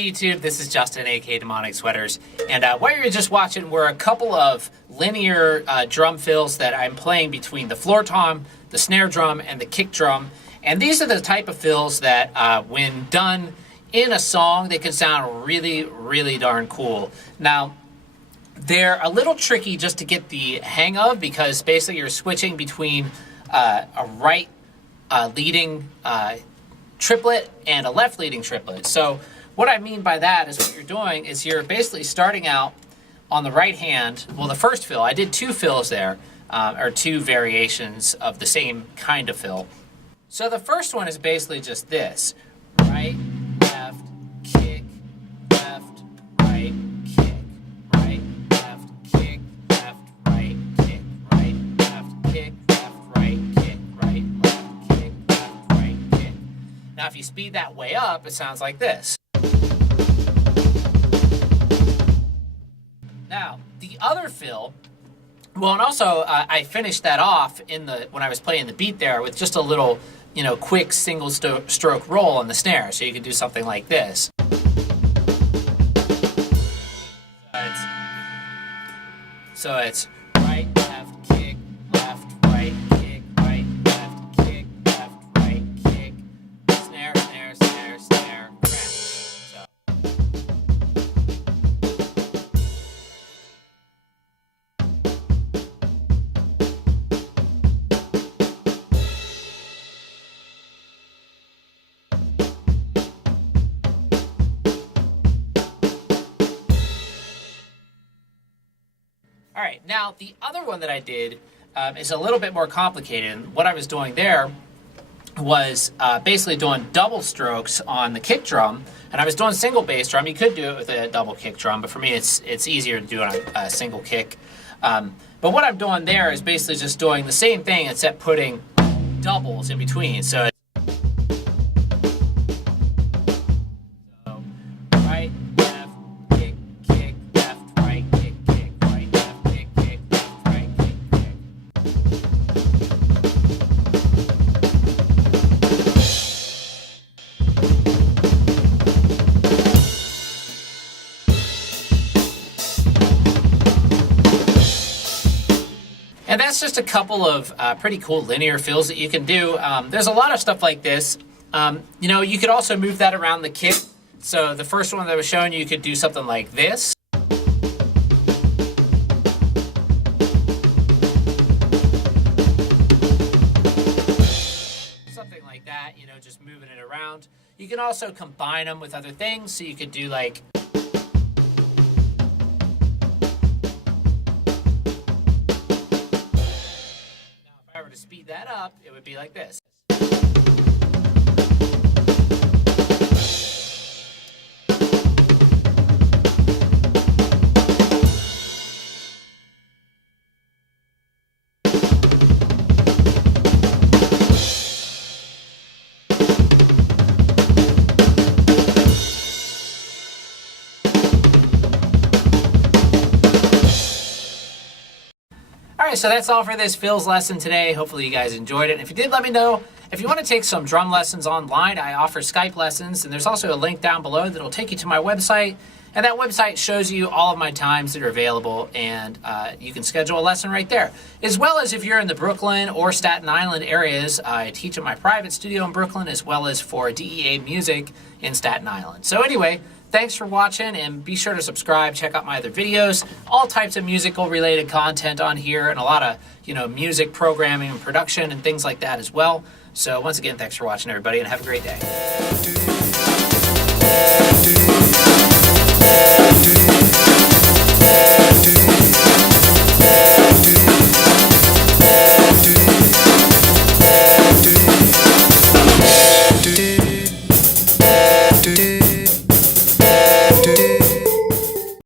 Hey YouTube, this is Justin, aka Demonic Sweaters, and what you're just watching were a couple of linear drum fills that I'm playing between the floor tom, the snare drum, and the kick drum. And these are the type of fills that when done in a song, they can sound really, really darn cool. Now, they're a little tricky just to get the hang of, because basically you're switching between a right leading triplet and a left leading triplet. So what I mean by that is what you're doing is you're basically starting out on the right hand. Well, the first fill, I did two fills there, or two variations of the same kind of fill. So the first one is basically just this: right, left, kick, left, right, kick, right, left, kick, left, right, kick, right, left, kick, left, right, kick, right, left, kick, left, right, kick. Now if you speed that way up, it sounds like this. Now, the other fill, well, and also I finished that off when I was playing the beat there with just a little, quick single stroke roll on the snare, so you can do something like this. So it's right, left, kick, left, right, kick, right, left, kick, left, right, kick, snare, snare, snare, snare, crash. So. All right, now the other one that I did is a little bit more complicated. And what I was doing there was basically doing double strokes on the kick drum, and I was doing single bass drum. You could do it with a double kick drum, but for me it's easier to do it on a single kick. But what I'm doing there is basically just doing the same thing except putting doubles in between. So right, left, kick, kick, left, right, kick, kick, right, left, kick, kick, left, right, kick, kick. And that's just a couple of pretty cool linear fills that you can do. There's a lot of stuff like this. You could also move that around the kit. So the first one that I was showing you could do something like this. Something like that, just moving it around. You can also combine them with other things. So you could do like... to speed that up, it would be like this. Alright, so that's all for this fills lesson today. Hopefully you guys enjoyed it. If you did, let me know. If you want to take some drum lessons online, I offer Skype lessons, and there's also a link down below that will take you to my website. And that website shows you all of my times that are available, and you can schedule a lesson right there. As well as if you're in the Brooklyn or Staten Island areas, I teach at my private studio in Brooklyn, as well as for DEA Music in Staten Island. So anyway, thanks for watching, and be sure to subscribe, check out my other videos, all types of musical related content on here, and a lot of, music programming and production and things like that as well. So once again, thanks for watching everybody, and have a great day.